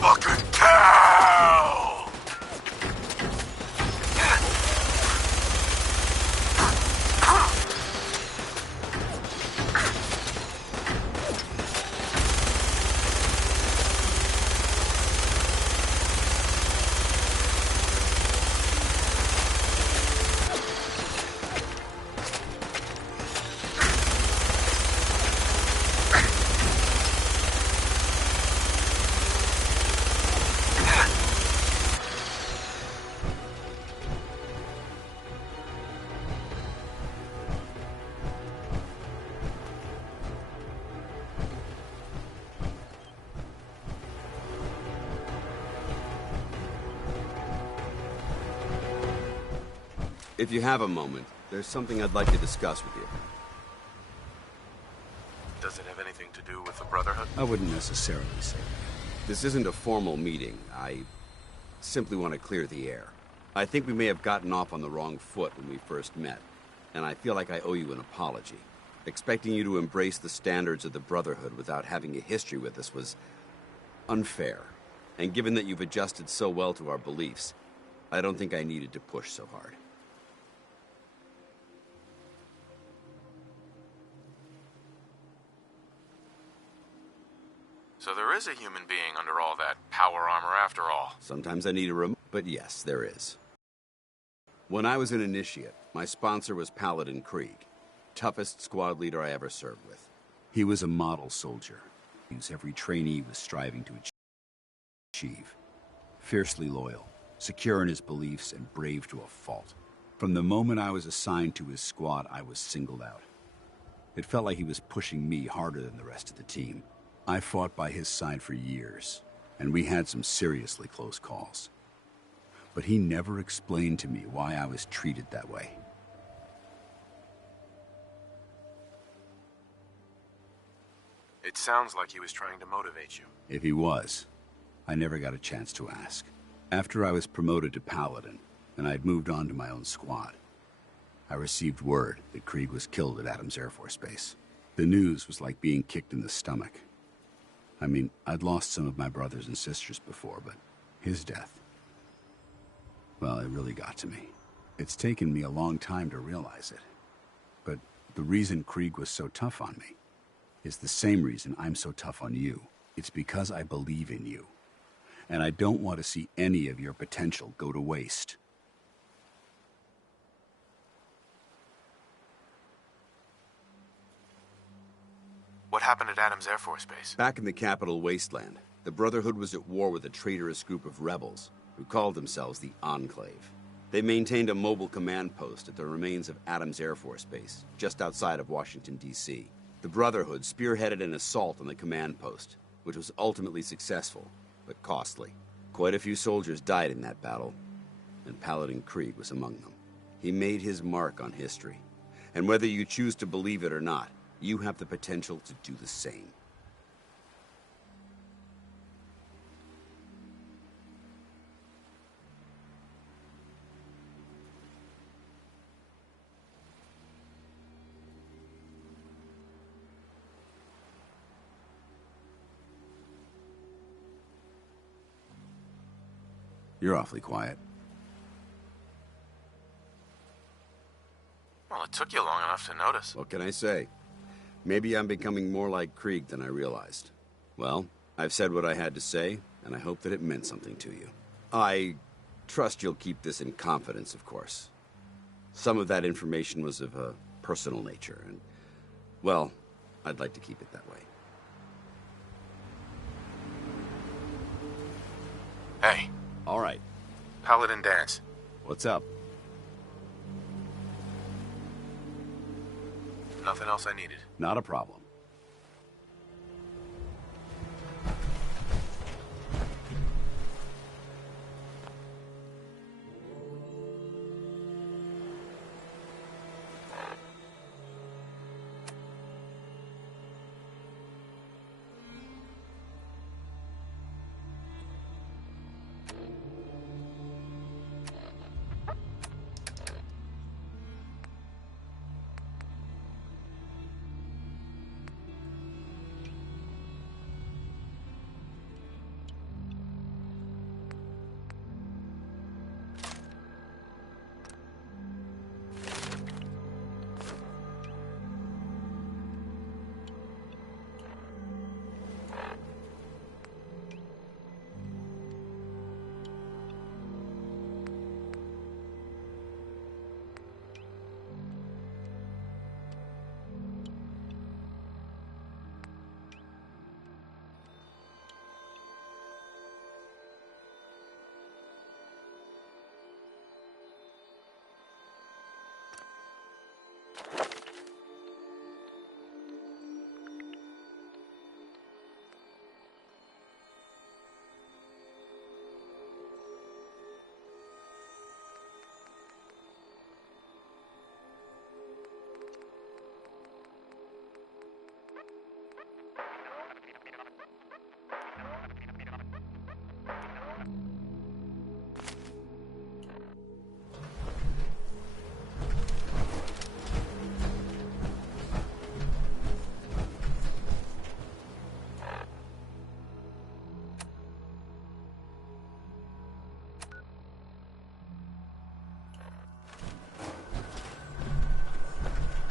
Fucking kill! If you have a moment, there's something I'd like to discuss with you. Does it have anything to do with the Brotherhood? I wouldn't necessarily say that. This isn't a formal meeting. I simply want to clear the air. I think we may have gotten off on the wrong foot when we first met, and I feel like I owe you an apology. Expecting you to embrace the standards of the Brotherhood without having a history with us was unfair. And given that you've adjusted so well to our beliefs, I don't think I needed to push so hard. So there is a human being under all that power armor after all. Sometimes I need a remote, but yes, there is. When I was an initiate, my sponsor was Paladin Krieg, toughest squad leader I ever served with. He was a model soldier, whose every trainee was striving to achieve. Fiercely loyal, secure in his beliefs, and brave to a fault. From the moment I was assigned to his squad, I was singled out. It felt like he was pushing me harder than the rest of the team. I fought by his side for years, and we had some seriously close calls. But he never explained to me why I was treated that way. It sounds like he was trying to motivate you. If he was, I never got a chance to ask. After I was promoted to Paladin, and I'd moved on to my own squad, I received word that Krieg was killed at Adams Air Force Base. The news was like being kicked in the stomach. I mean, I'd lost some of my brothers and sisters before, but his death, well, it really got to me. It's taken me a long time to realize it. But the reason Krieg was so tough on me is the same reason I'm so tough on you. It's because I believe in you. And I don't want to see any of your potential go to waste. What happened at Adams Air Force Base? Back in the capital wasteland, the Brotherhood was at war with a traitorous group of rebels who called themselves the Enclave. They maintained a mobile command post at the remains of Adams Air Force Base, just outside of Washington, D.C. The Brotherhood spearheaded an assault on the command post, which was ultimately successful, but costly. Quite a few soldiers died in that battle, and Paladin Krieg was among them. He made his mark on history, and whether you choose to believe it or not, you have the potential to do the same. You're awfully quiet. Well, it took you long enough to notice. What can I say? Maybe I'm becoming more like Krieg than I realized. Well, I've said what I had to say, and I hope that it meant something to you. I trust you'll keep this in confidence, of course. Some of that information was of a personal nature, and, well, I'd like to keep it that way. Hey. All right. Paladin Dance. What's up? Nothing else I needed. Not a problem.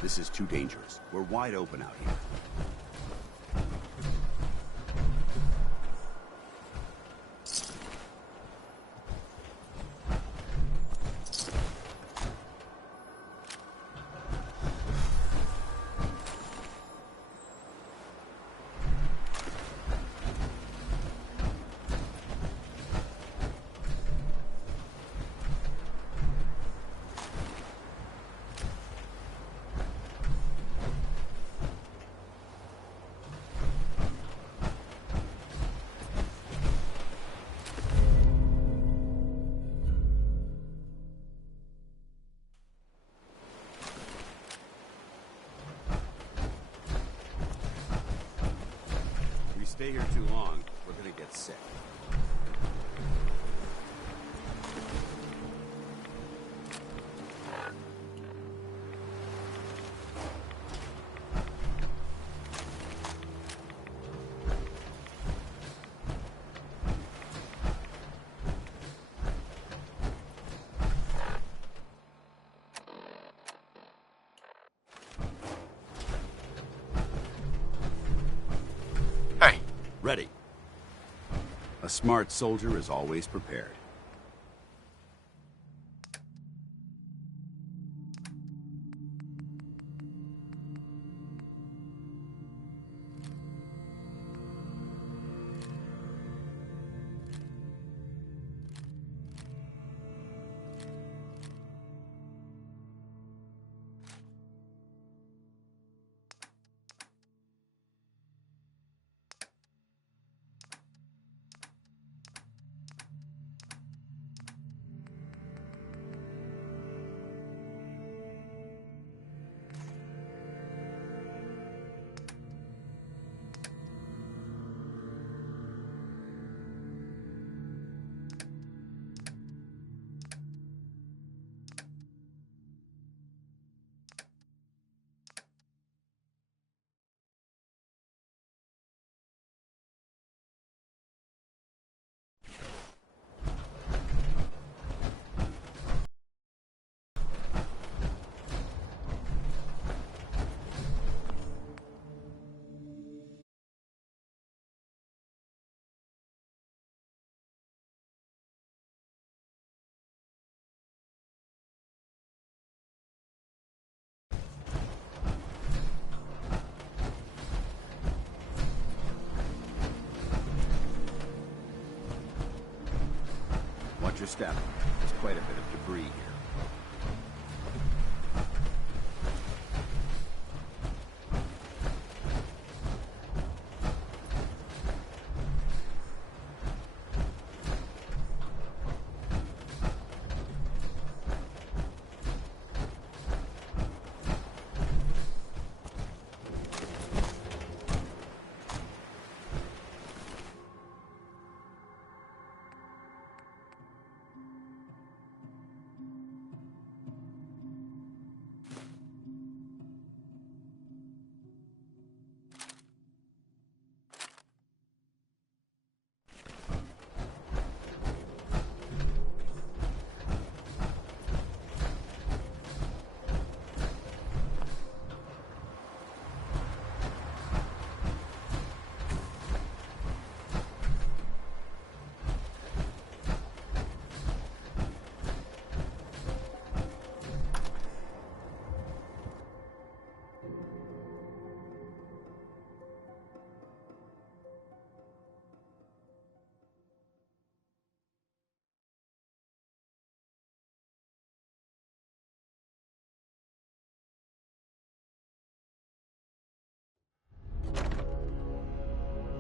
This is too dangerous. We're wide open out here. Stay here too long, we're gonna get sick. Hey. Ready. A smart soldier is always prepared. Watch your step. There's quite a bit of debris here.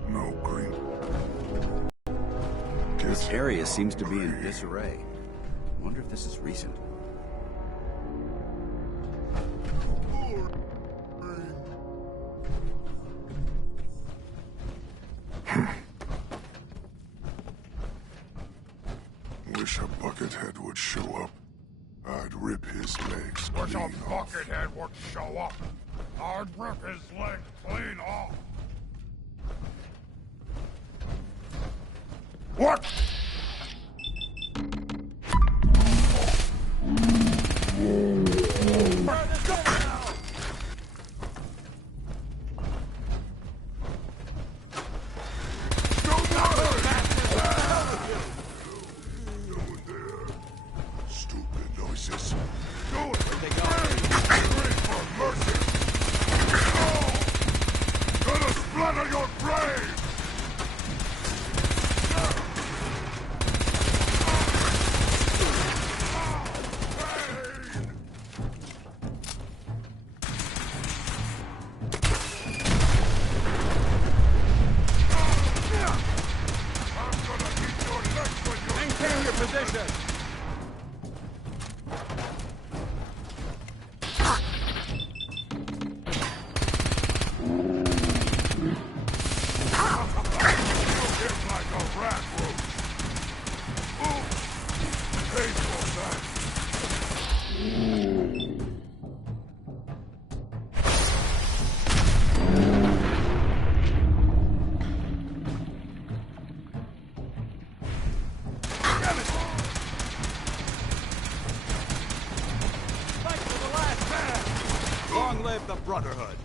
No green. This area seems to be in disarray. I wonder if this is recent. Wish a buckethead would show up. I'd rip his legs Wish a clean off. buckethead would show up. I'd rip his legs clean off. What? position! It's like a rat roach. Ooh, pay for that. Fight for the last man! Long live the Brotherhood!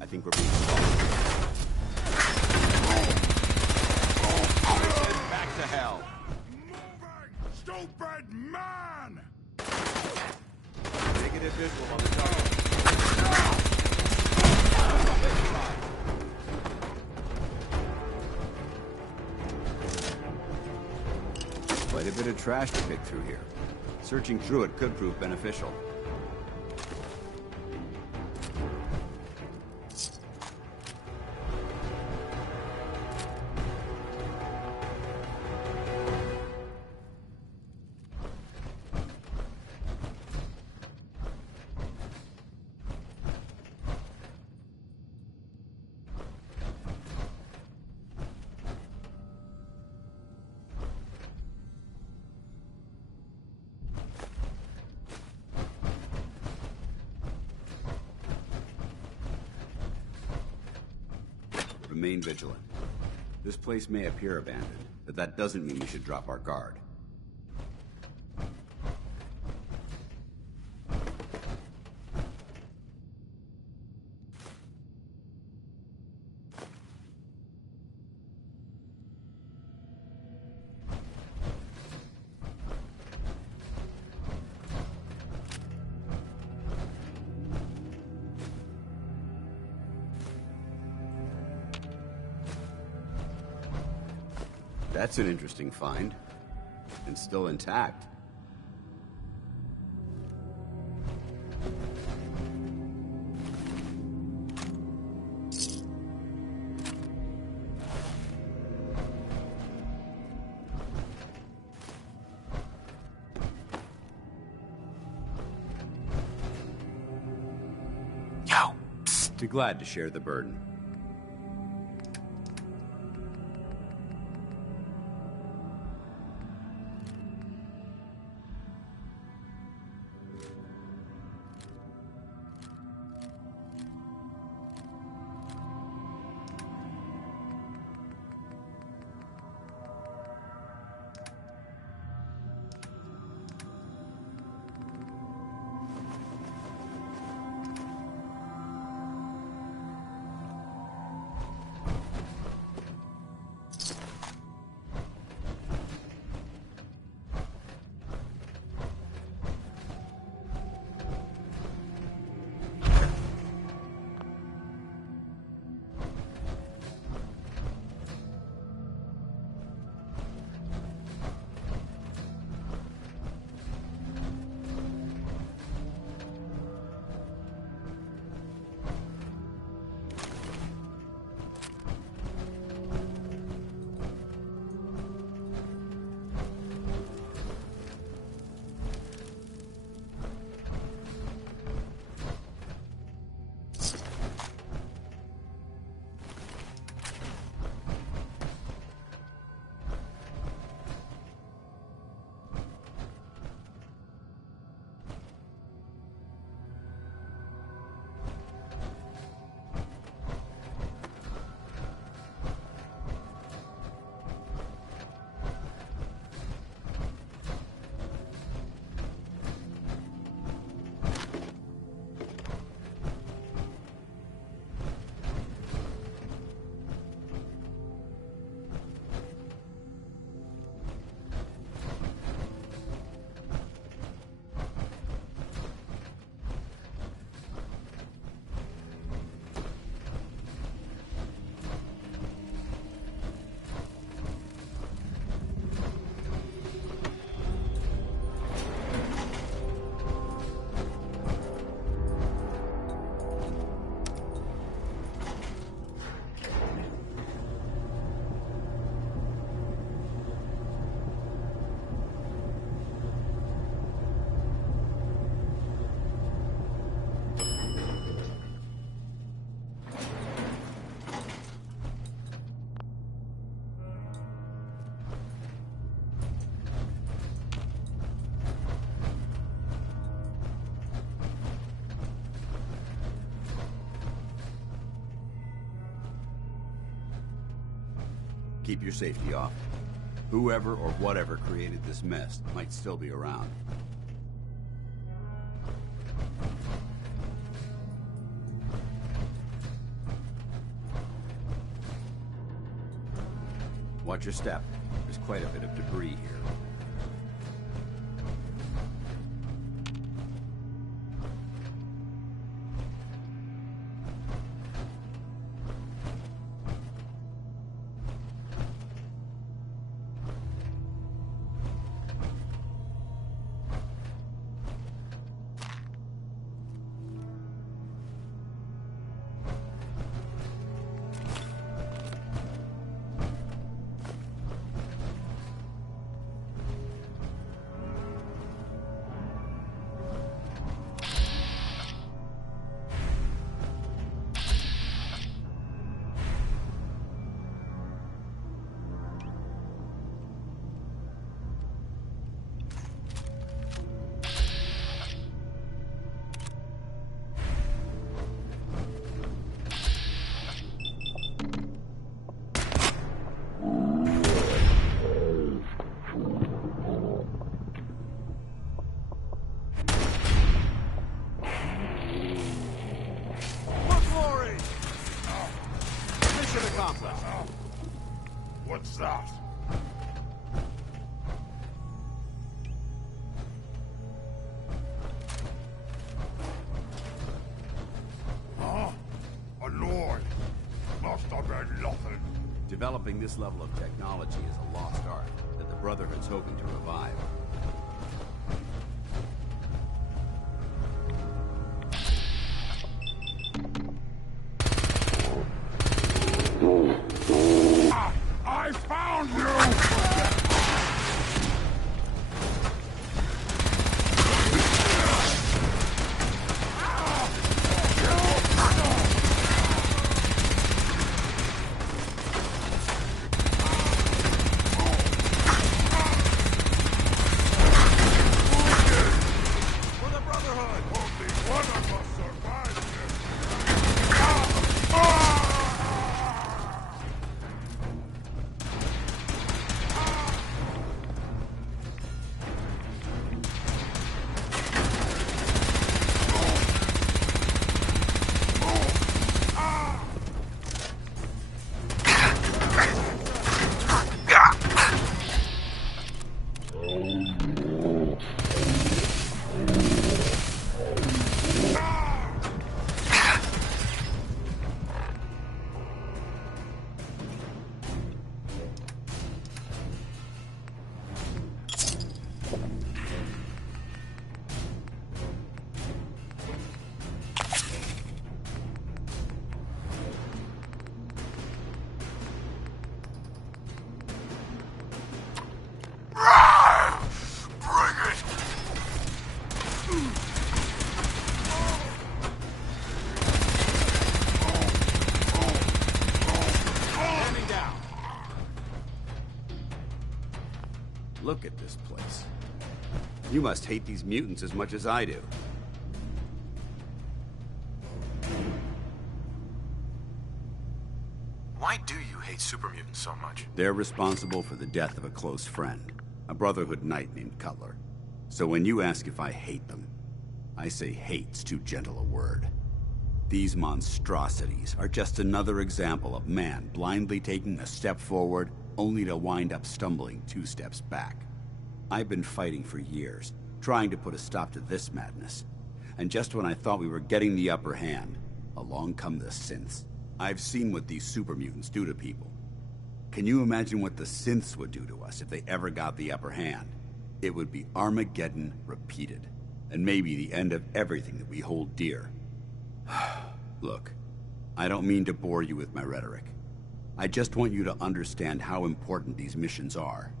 I think we're being followed. Mission back to hell! Moving, stupid man! Negative visual on the target. Quite a bit of trash to pick through here. Searching through it could prove beneficial. Remain vigilant. This place may appear abandoned, but that doesn't mean we should drop our guard. That's an interesting find. And still intact. Yo, Too glad to share the burden. Keep your safety off. Whoever or whatever created this mess might still be around. Watch your step. There's quite a bit of debris here. What's that? Huh? A noise. Must have been nothing. Developing this level of technology is a lost art that the Brotherhood's hoping to revive. I found you! For the Brotherhood! Only one of us survived Standing down. Look at this place. You must hate these mutants as much as I do. Why do you hate super mutants so much? They're responsible for the death of a close friend, a Brotherhood knight named Cutler. So when you ask if I hate them, I say hate's too gentle a word. These monstrosities are just another example of man blindly taking a step forward only to wind up stumbling 2 steps back. I've been fighting for years, trying to put a stop to this madness. And just when I thought we were getting the upper hand, along come the synths. I've seen what these super mutants do to people. Can you imagine what the synths would do to us if they ever got the upper hand? It would be Armageddon repeated, and maybe the end of everything that we hold dear. Look, I don't mean to bore you with my rhetoric. I just want you to understand how important these missions are.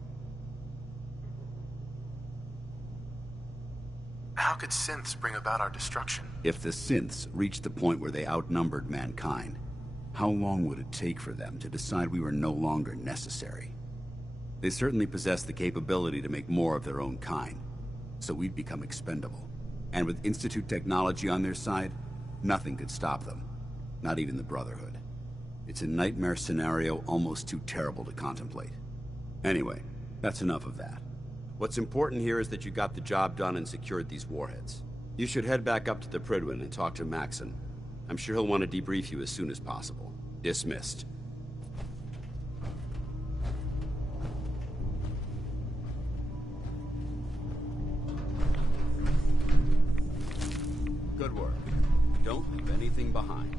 How could synths bring about our destruction? If the synths reached the point where they outnumbered mankind, how long would it take for them to decide we were no longer necessary? They certainly possess the capability to make more of their own kind, so we'd become expendable. And with Institute technology on their side, nothing could stop them. Not even the Brotherhood. It's a nightmare scenario almost too terrible to contemplate. Anyway, that's enough of that. What's important here is that you got the job done and secured these warheads. You should head back up to the Prydwen and talk to Maxon. I'm sure he'll want to debrief you as soon as possible. Dismissed. Good work. Don't leave anything behind.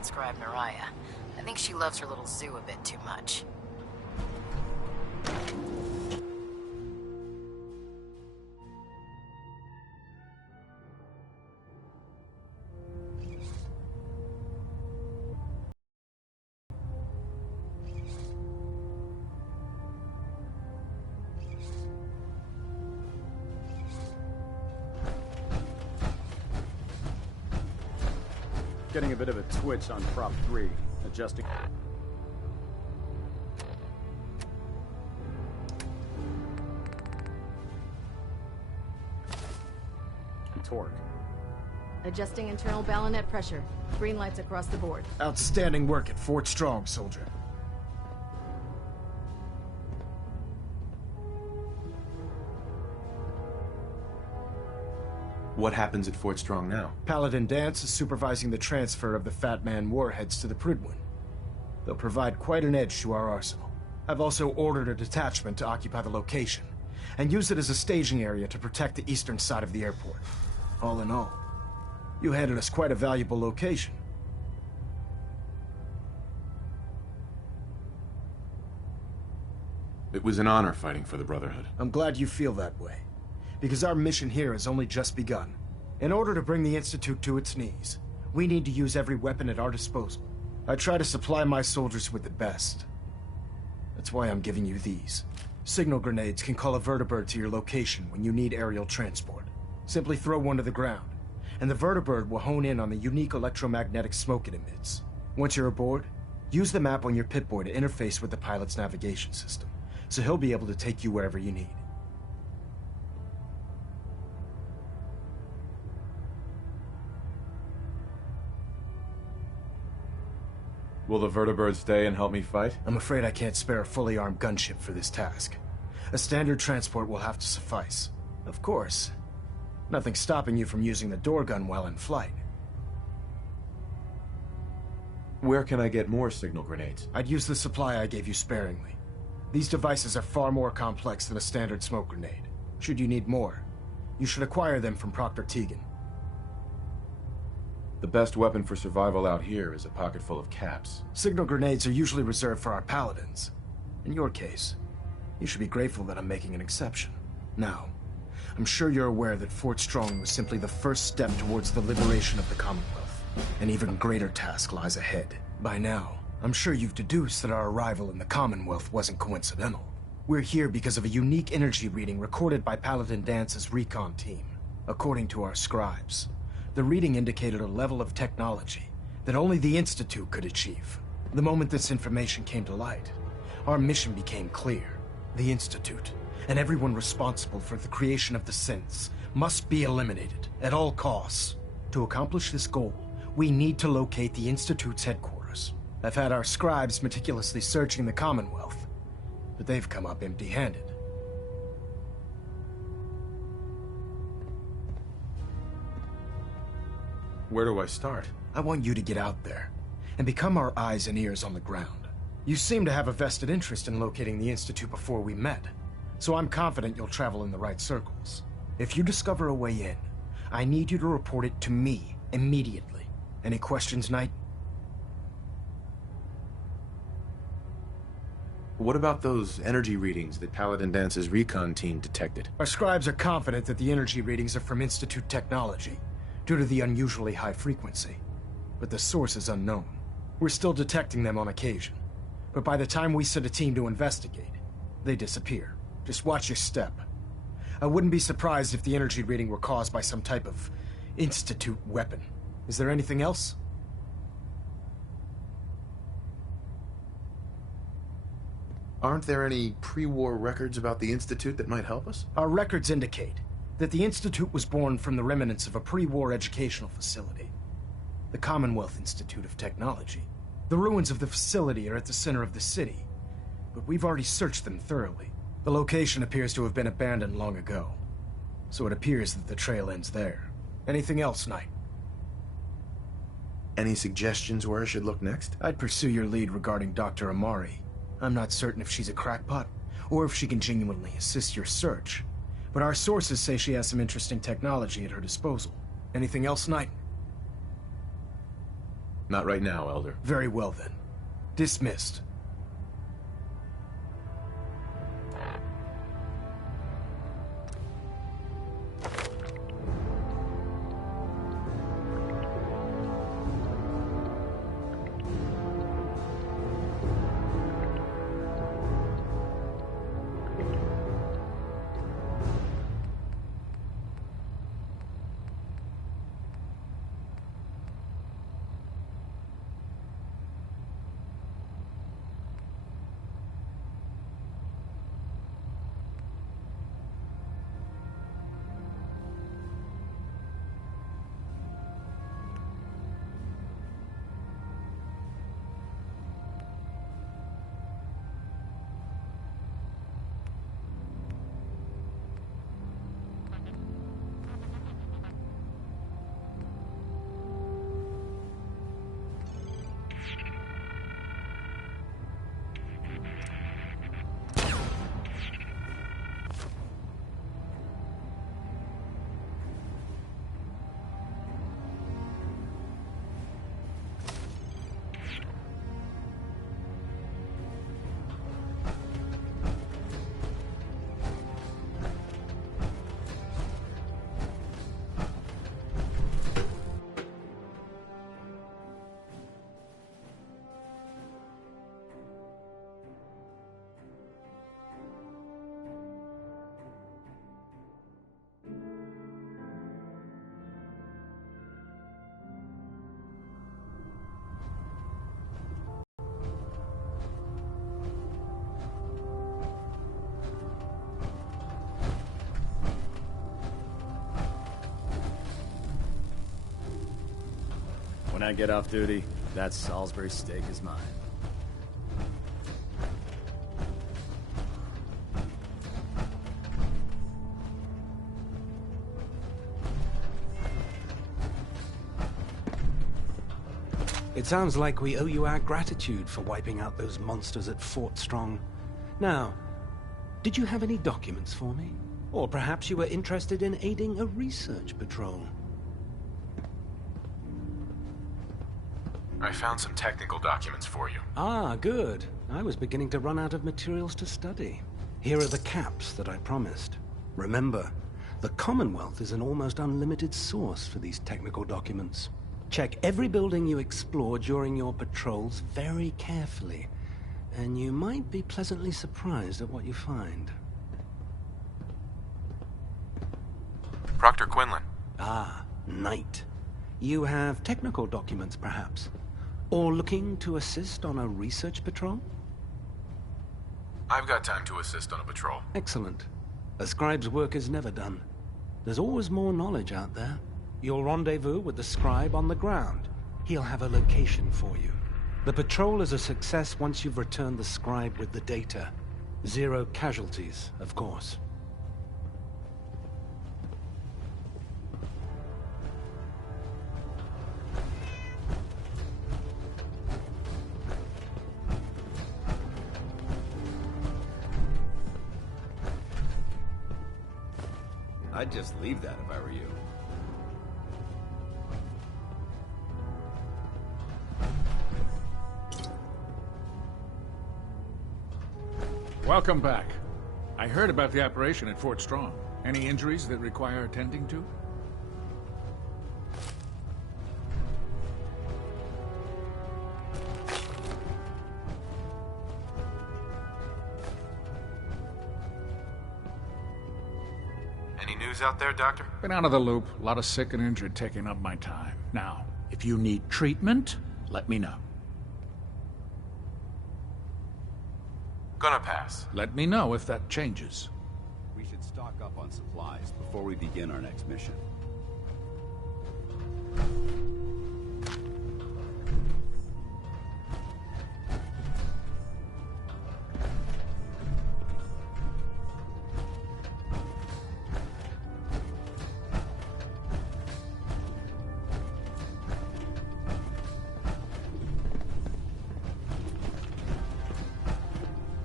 about Scribe Mariah. I think she loves her little zoo a bit too much. Getting a bit of a twitch on prop 3. Adjusting. Torque. Adjusting internal bayonet pressure. Green lights across the board. Outstanding work at Fort Strong, soldier. What happens at Fort Strong now? Paladin Dance is supervising the transfer of the Fat Man warheads to the Prydwen. They'll provide quite an edge to our arsenal. I've also ordered a detachment to occupy the location, and use it as a staging area to protect the eastern side of the airport. All in all, you handed us quite a valuable location. It was an honor fighting for the Brotherhood. I'm glad you feel that way, because our mission here has only just begun. In order to bring the Institute to its knees, we need to use every weapon at our disposal. I try to supply my soldiers with the best. That's why I'm giving you these. Signal grenades can call a vertibird to your location when you need aerial transport. Simply throw one to the ground, and the vertibird will hone in on the unique electromagnetic smoke it emits. Once you're aboard, use the map on your Pip-Boy to interface with the pilot's navigation system, so he'll be able to take you wherever you need. Will the vertibird stay and help me fight? I'm afraid I can't spare a fully armed gunship for this task. A standard transport will have to suffice. Of course, nothing's stopping you from using the door gun while in flight. Where can I get more signal grenades? I'd use the supply I gave you sparingly. These devices are far more complex than a standard smoke grenade. Should you need more, you should acquire them from Proctor Teagan. The best weapon for survival out here is a pocket full of caps. Signal grenades are usually reserved for our paladins. In your case, you should be grateful that I'm making an exception. Now, I'm sure you're aware that Fort Strong was simply the first step towards the liberation of the Commonwealth. An even greater task lies ahead. By now, I'm sure you've deduced that our arrival in the Commonwealth wasn't coincidental. We're here because of a unique energy reading recorded by Paladin Dance's recon team. According to our scribes, the reading indicated a level of technology that only the Institute could achieve. The moment this information came to light, our mission became clear. The Institute, and everyone responsible for the creation of the synths, must be eliminated at all costs. To accomplish this goal, we need to locate the Institute's headquarters. I've had our scribes meticulously searching the Commonwealth, but they've come up empty-handed. Where do I start? I want you to get out there and become our eyes and ears on the ground. You seem to have a vested interest in locating the Institute before we met, so I'm confident you'll travel in the right circles. If you discover a way in, I need you to report it to me immediately. Any questions, Knight? What about those energy readings that Paladin Dance's recon team detected? Our scribes are confident that the energy readings are from Institute technology, due to the unusually high frequency. But the source is unknown. We're still detecting them on occasion. But by the time we send a team to investigate, they disappear. Just watch your step. I wouldn't be surprised if the energy reading were caused by some type of Institute weapon. Is there anything else? Aren't there any pre-war records about the Institute that might help us? Our records indicate that the Institute was born from the remnants of a pre-war educational facility, the Commonwealth Institute of Technology. The ruins of the facility are at the center of the city, but we've already searched them thoroughly. The location appears to have been abandoned long ago, so it appears that the trail ends there. Anything else, Knight? Any suggestions where I should look next? I'd pursue your lead regarding Dr. Amari. I'm not certain if she's a crackpot, or if she can genuinely assist your search. But our sources say she has some interesting technology at her disposal. Anything else, Knight? Not right now, Elder. Very well then. Dismissed. When I get off duty, that Salisbury steak is mine. It sounds like we owe you our gratitude for wiping out those monsters at Fort Strong. Now, did you have any documents for me? Or perhaps you were interested in aiding a research patrol? I found some technical documents for you. Ah, good. I was beginning to run out of materials to study. Here are the caps that I promised. Remember, the Commonwealth is an almost unlimited source for these technical documents. Check every building you explore during your patrols very carefully, and you might be pleasantly surprised at what you find. Proctor Quinlan. Ah, Knight. You have technical documents, perhaps? Or looking to assist on a research patrol? I've got time to assist on a patrol. Excellent. A scribe's work is never done. There's always more knowledge out there. You'll rendezvous with the scribe on the ground. He'll have a location for you. The patrol is a success once you've returned the scribe with the data. 0 casualties, of course. I'd just leave that if I were you. Welcome back. I heard about the operation at Fort Strong. Any injuries that require attending to? Any news out there, Doctor? Been out of the loop. A lot of sick and injured taking up my time. Now, if you need treatment, let me know. Gonna pass. Let me know if that changes. We should stock up on supplies before we begin our next mission.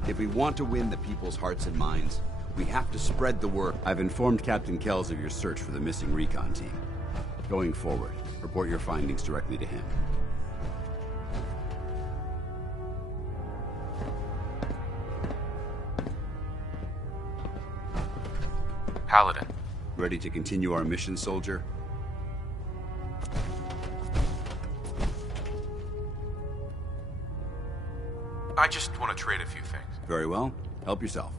If we want to win the people's hearts and minds, we have to spread the word. I've informed Captain Kells of your search for the missing recon team. Going forward, report your findings directly to him. Paladin. Ready to continue our mission, soldier? I just want to trade a few things. Very well. Help yourself.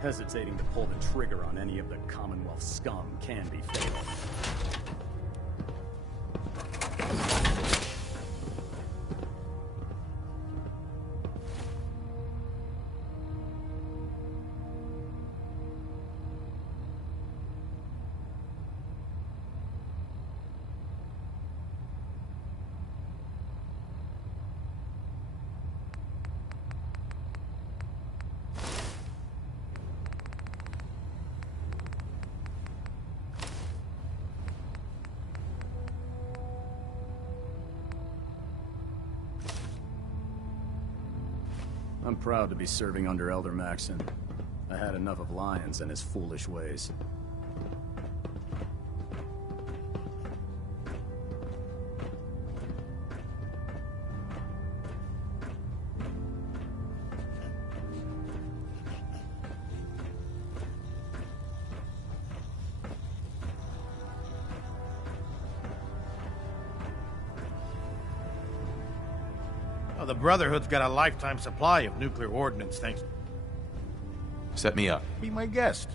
Hesitating to pull the trigger on any of the Commonwealth scum can be fatal. I'm proud to be serving under Elder Maxon. I had enough of Lyons and his foolish ways. The Brotherhood's got a lifetime supply of nuclear ordnance, thanks. Set me up. Be my guest.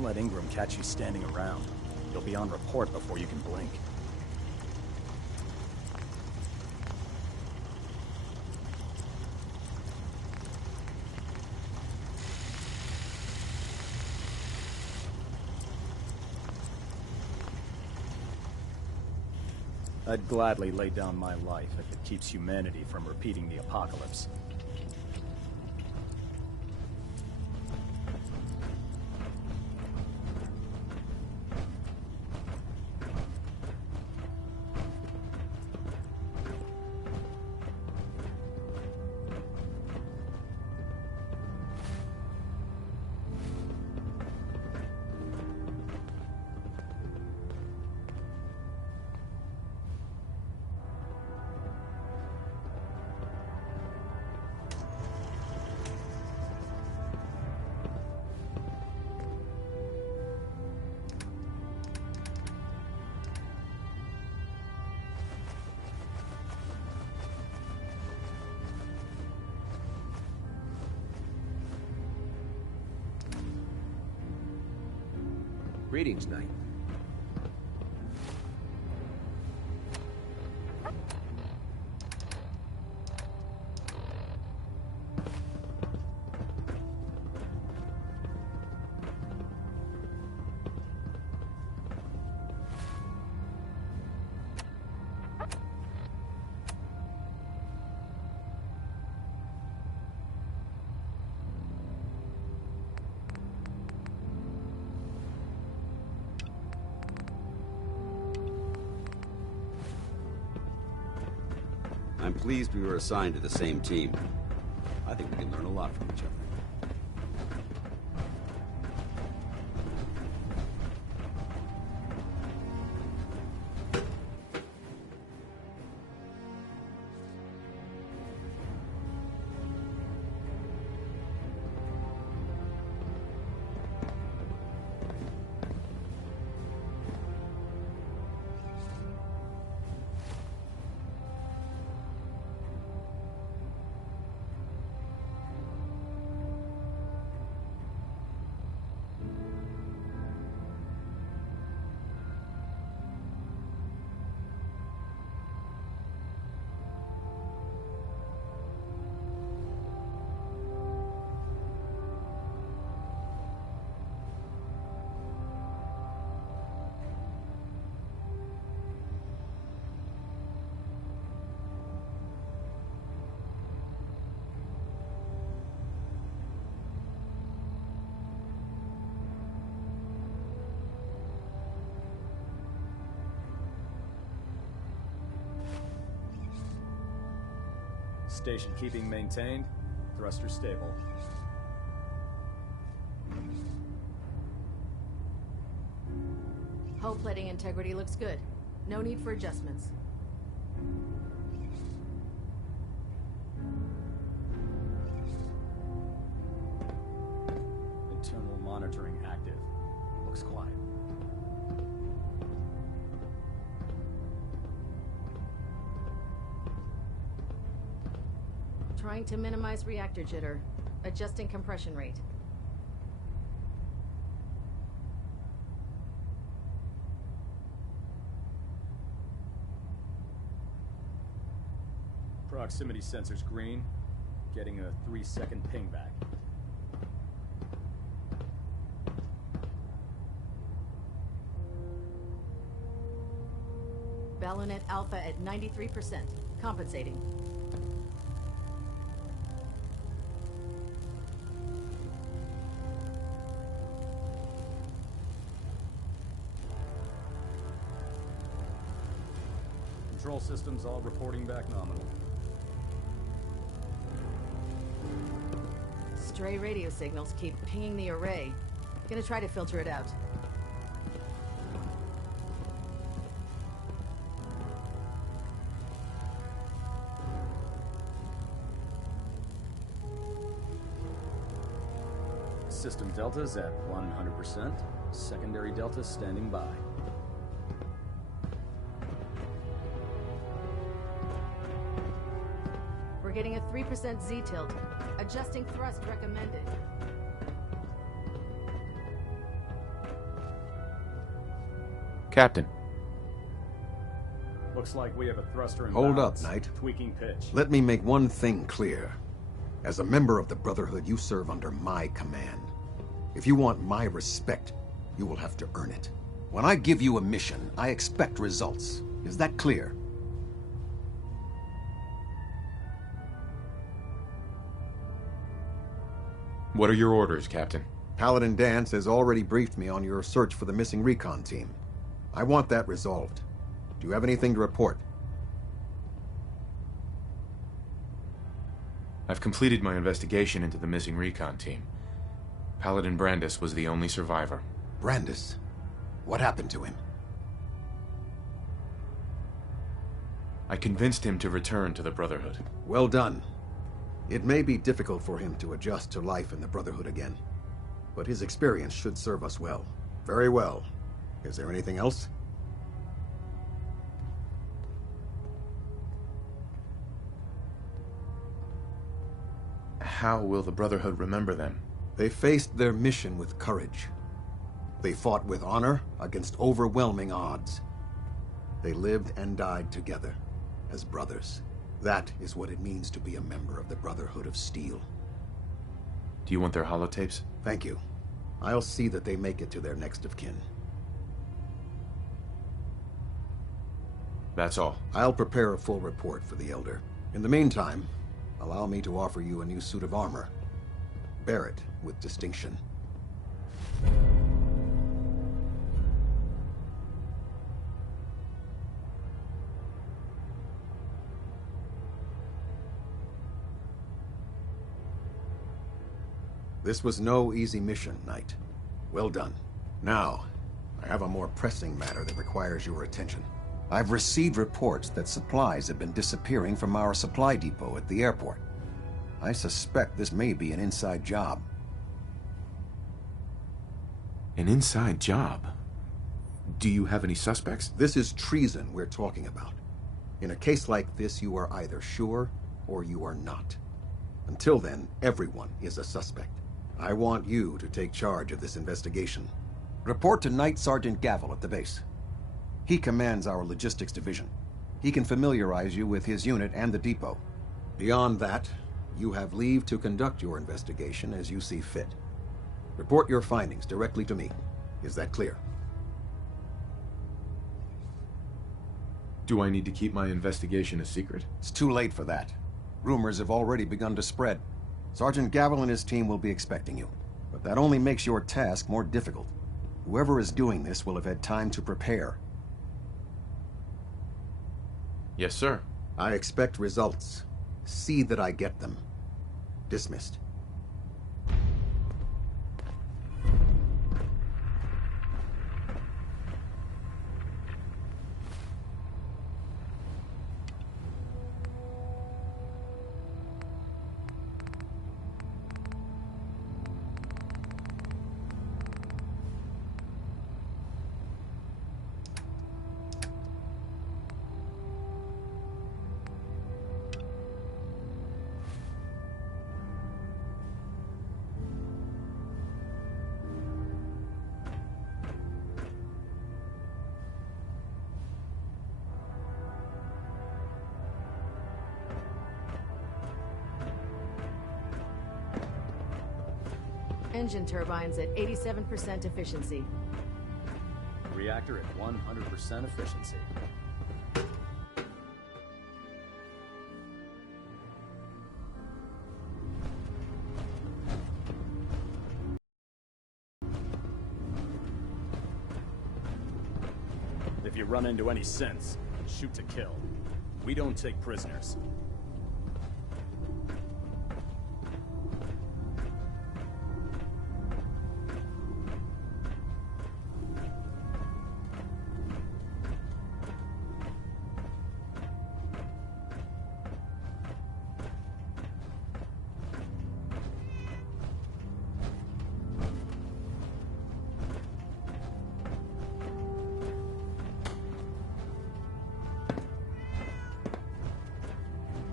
Don't let Ingram catch you standing around. You'll be on report before you can blink. I'd gladly lay down my life if it keeps humanity from repeating the apocalypse. Greetings, Knight. I'm pleased we were assigned to the same team. I think we can learn a lot from each other. Station keeping maintained. Thruster stable. Hull plating integrity looks good. No need for adjustments. Internal monitoring active. Looks quiet. Trying to minimize reactor jitter. Adjusting compression rate. Proximity sensors green. Getting a 3-second ping back. Ballonet Alpha at 93%. Compensating. Control systems all reporting back nominal. Stray radio signals keep pinging the array. Gonna try to filter it out. System deltas at 100%. Secondary deltas standing by. We're getting a 3% Z-tilt. Adjusting thrust recommended. Captain. Looks like we have a thruster in Hold up, balance. Knight. Tweaking pitch. Let me make one thing clear. As a member of the Brotherhood, you serve under my command. If you want my respect, you will have to earn it. When I give you a mission, I expect results. Is that clear? What are your orders, Captain? Paladin Dance has already briefed me on your search for the missing recon team. I want that resolved. Do you have anything to report? I've completed my investigation into the missing recon team. Paladin Brandis was the only survivor. Brandis? What happened to him? I convinced him to return to the Brotherhood. Well done. It may be difficult for him to adjust to life in the Brotherhood again, but his experience should serve us well. Very well. Is there anything else? How will the Brotherhood remember them? They faced their mission with courage. They fought with honor against overwhelming odds. They lived and died together as brothers. That is what it means to be a member of the Brotherhood of Steel. Do you want their holotapes? Thank you. I'll see that they make it to their next of kin. That's all. I'll prepare a full report for the Elder. In the meantime, allow me to offer you a new suit of armor. Bear it with distinction. This was no easy mission, Knight. Well done. Now, I have a more pressing matter that requires your attention. I've received reports that supplies have been disappearing from our supply depot at the airport. I suspect this may be an inside job. An inside job? Do you have any suspects? This is treason we're talking about. In a case like this, you are either sure or you are not. Until then, everyone is a suspect. I want you to take charge of this investigation. Report to Knight Sergeant Gavel at the base. He commands our logistics division. He can familiarize you with his unit and the depot. Beyond that, you have leave to conduct your investigation as you see fit. Report your findings directly to me. Is that clear? Do I need to keep my investigation a secret? It's too late for that. Rumors have already begun to spread. Sergeant Gavel and his team will be expecting you. But that only makes your task more difficult. Whoever is doing this will have had time to prepare. Yes, sir. I expect results. See that I get them. Dismissed. Engine turbines at 87% efficiency. Reactor at 100% efficiency. If you run into any synths, shoot to kill. We don't take prisoners.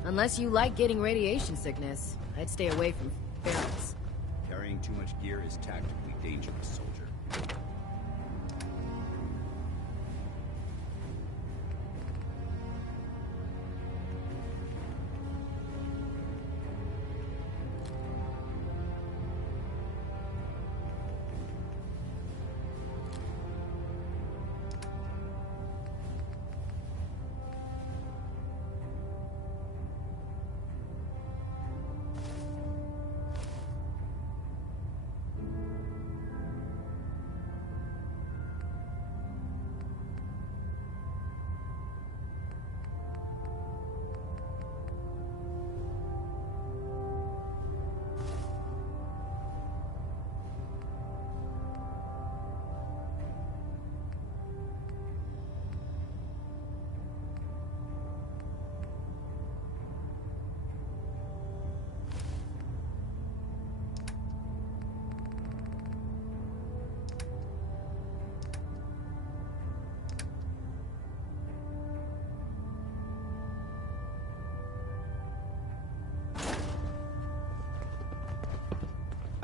Unless you like getting radiation sickness, I'd stay away from ferrets. Carrying too much gear is tactically dangerous, soldier.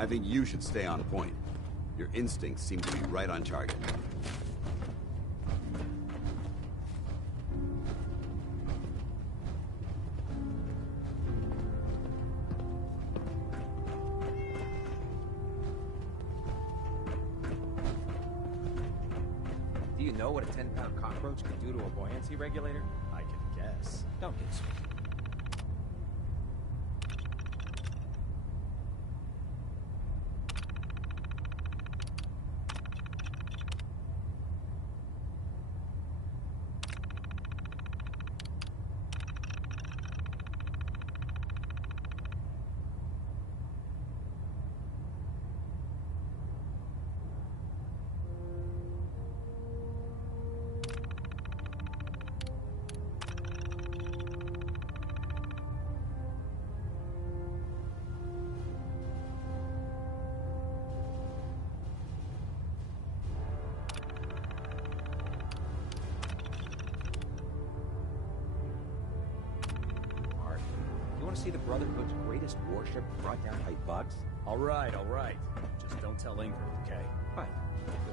I think you should stay on point. Your instincts seem to be right on target. Do you know what a 10-pound cockroach can do to a buoyancy regulator? I can guess. Don't get sweet. See the Brotherhood's greatest warship brought down by bugs? All right, all right. Just don't tell Ingram, okay? But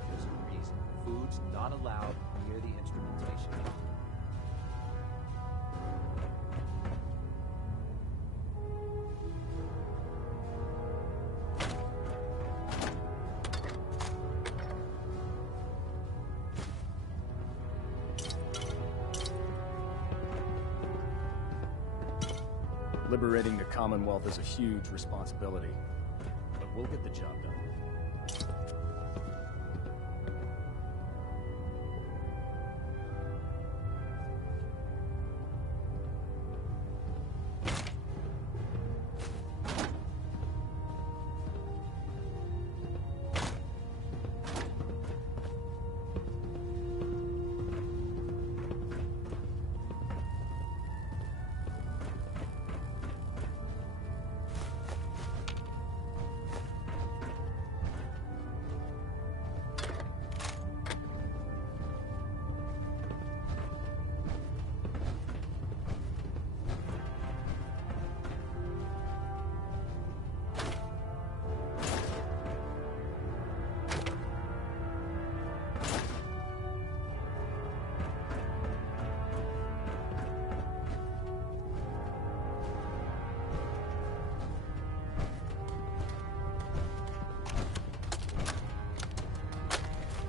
there's a reason. Food's not allowed near the instrumentation. Liberating the Commonwealth is a huge responsibility, but we'll get the job done.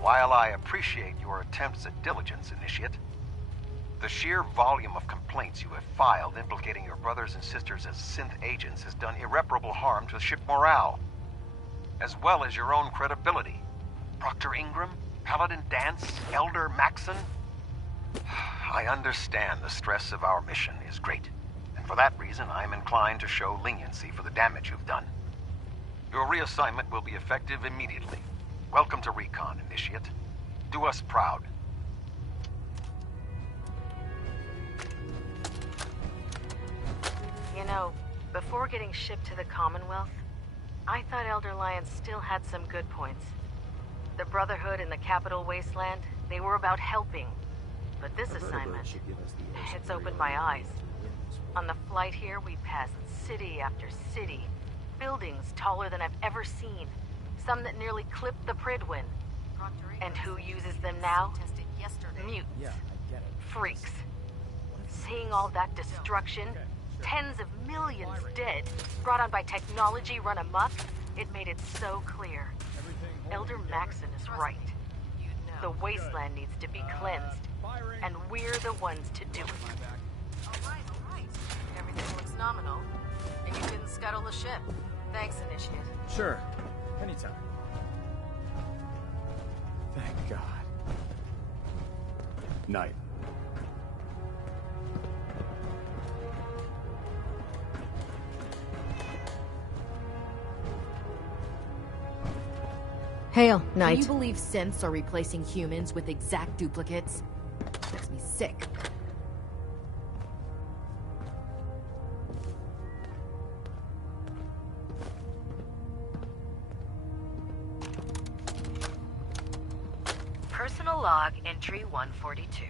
While I appreciate your attempts at diligence, Initiate, the sheer volume of complaints you have filed implicating your brothers and sisters as synth agents has done irreparable harm to ship morale, as well as your own credibility. Proctor Ingram, Paladin Dance, Elder Maxon. I understand the stress of our mission is great, and for that reason I am inclined to show leniency for the damage you've done. Your reassignment will be effective immediately. Welcome to Recon, Initiate. Do us proud. You know, before getting shipped to the Commonwealth, I thought Elder Lyons still had some good points. The Brotherhood in the Capital Wasteland, they were about helping. But this assignment, it's opened my eyes. On the flight here, we passed city after city, buildings taller than I've ever seen. Some that nearly clipped the Pridwin. And who uses them now? Mutants. Freaks. Seeing all that destruction, tens of millions dead, brought on by technology run amok, it made it so clear. Elder Maxon is right. The wasteland needs to be cleansed, and we're the ones to do it. All right. Everything looks nominal, and you didn't scuttle the ship. Thanks, Initiate. Sure. Anytime. Thank God. Night. Hail, Knight. Can you believe synths are replacing humans with exact duplicates? Makes me sick. Personal log entry 142.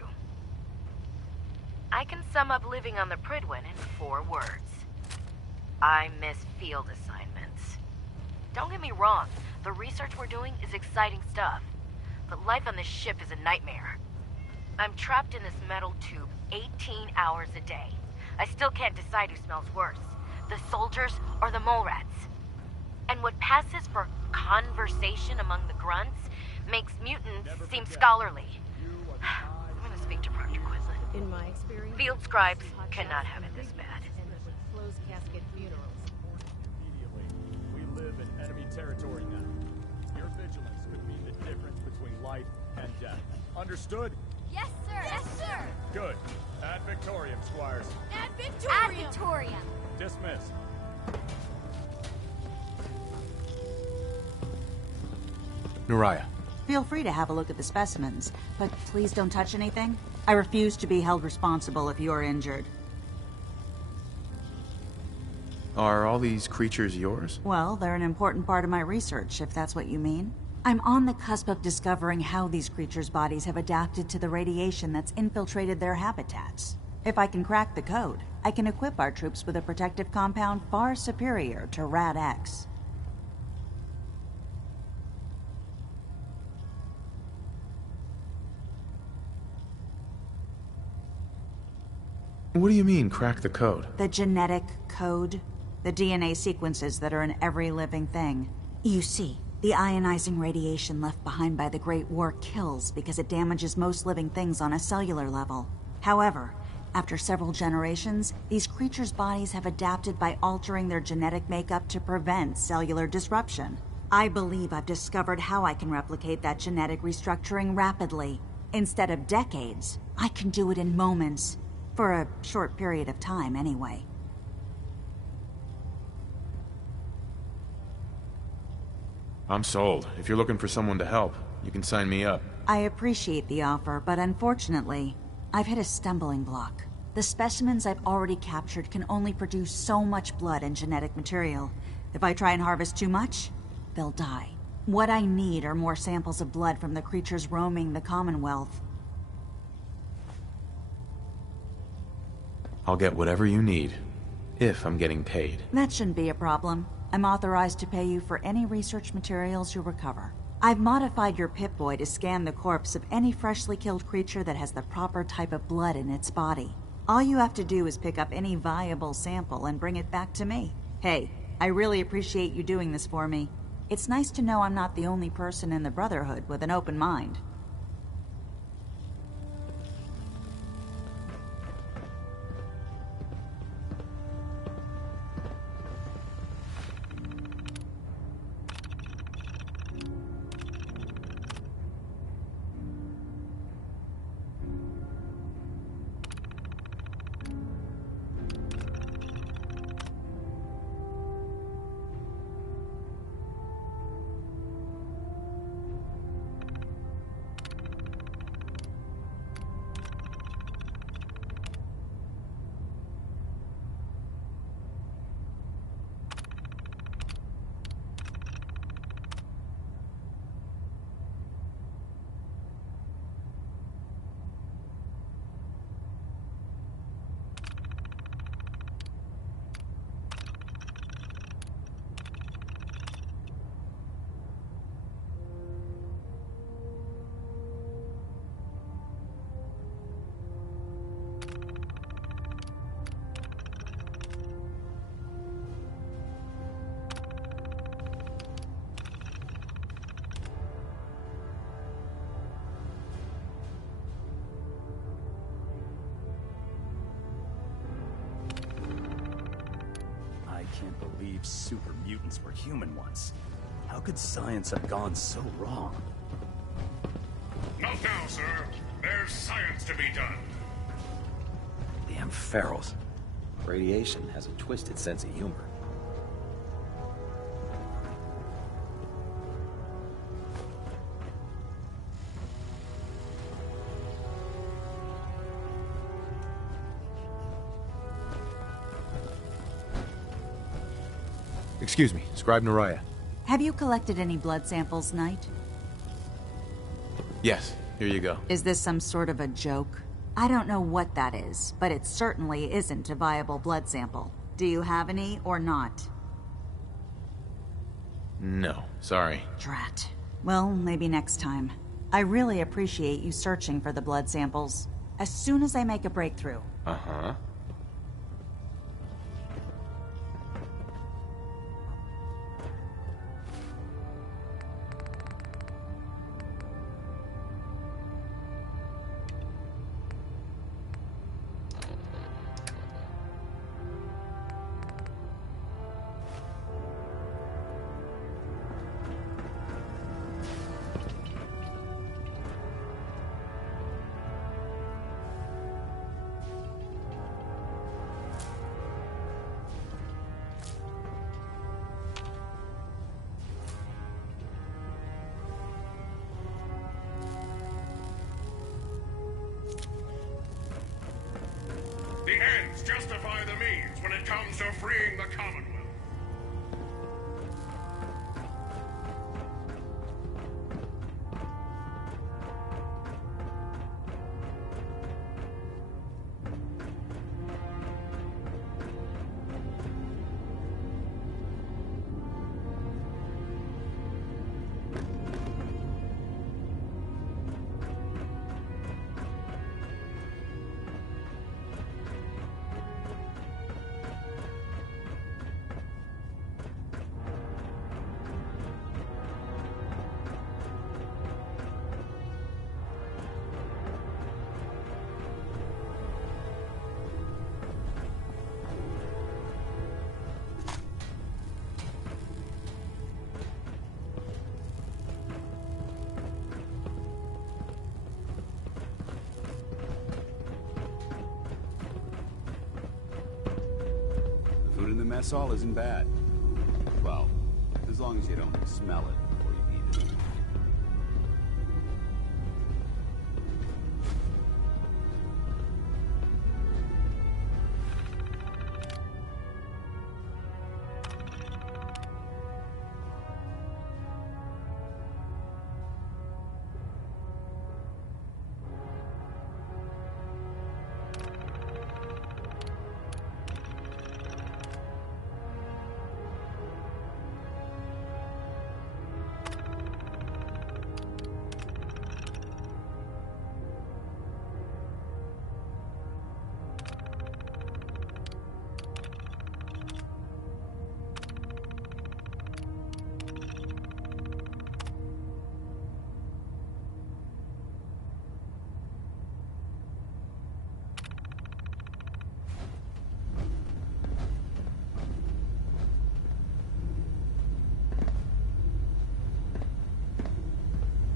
I can sum up living on the Pridwin in 4 words. I miss field assignments. Don't get me wrong, the research we're doing is exciting stuff. But life on this ship is a nightmare. I'm trapped in this metal tube 18 hours a day. I still can't decide who smells worse, the soldiers or the mole rats. And what passes for conversation among the grunts makes mutants seem scholarly. I'm gonna speak to Proctor Quinlan. In my experience, Field scribes cannot have it this bad. closed casket funerals. We live in enemy territory now. Your vigilance could mean the difference between life and death. Understood? Yes, sir. Yes, sir. Good. Ad Victoriam, Squires. Ad Victoriam. Ad Victoriam. Dismissed. Naraya. Feel free to have a look at the specimens, but please don't touch anything. I refuse to be held responsible if you're injured. Are all these creatures yours? Well, they're an important part of my research, if that's what you mean. I'm on the cusp of discovering how these creatures' bodies have adapted to the radiation that's infiltrated their habitats. If I can crack the code, I can equip our troops with a protective compound far superior to Rad-X. What do you mean, crack the code? The genetic code. The DNA sequences that are in every living thing. You see, the ionizing radiation left behind by the Great War kills because it damages most living things on a cellular level. However, after several generations, these creatures' bodies have adapted by altering their genetic makeup to prevent cellular disruption. I believe I've discovered how I can replicate that genetic restructuring rapidly. Instead of decades, I can do it in moments. For a short period of time, anyway. I'm sold. If you're looking for someone to help, you can sign me up. I appreciate the offer, but unfortunately, I've hit a stumbling block. The specimens I've already captured can only produce so much blood and genetic material. If I try and harvest too much, they'll die. What I need are more samples of blood from the creatures roaming the Commonwealth. I'll get whatever you need, if I'm getting paid. That shouldn't be a problem. I'm authorized to pay you for any research materials you recover. I've modified your Pip-Boy to scan the corpse of any freshly killed creature that has the proper type of blood in its body. All you have to do is pick up any viable sample and bring it back to me. Hey, I really appreciate you doing this for me. It's nice to know I'm not the only person in the Brotherhood with an open mind. I can't believe super mutants were human once. How could science have gone so wrong? Not now, sir. There's science to be done. Damn ferals. Radiation has a twisted sense of humor. Excuse me, Scribe Naraya. Have you collected any blood samples, Knight? Yes, here you go. Is this some sort of a joke? I don't know what that is, but it certainly isn't a viable blood sample. Do you have any or not? No, sorry. Drat. Well, maybe next time. I really appreciate you searching for the blood samples. As soon as I make a breakthrough. Uh-huh. The ends justify the means when it comes to freeing the Commonwealth. Food in the mess hall isn't bad. Well, as long as you don't smell it before you eat it.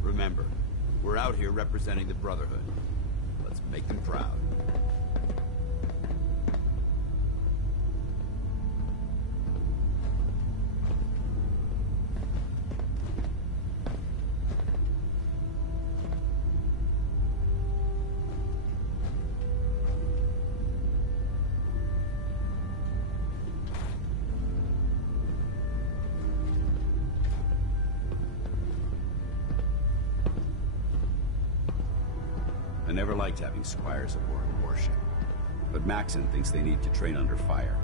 Remember, we're out here representing the Brotherhood. Let's make them proud. I never liked having squires aboard a warship, but Maxon thinks they need to train under fire.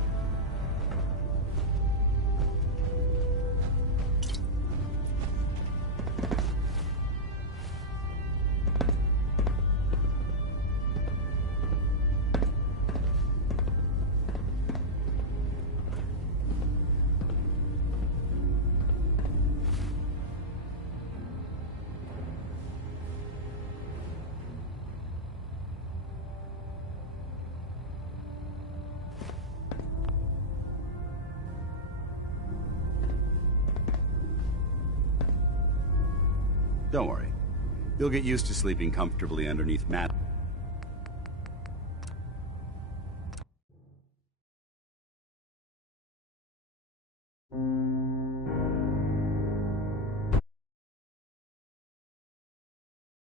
Don't worry. You'll get used to sleeping comfortably underneath mat.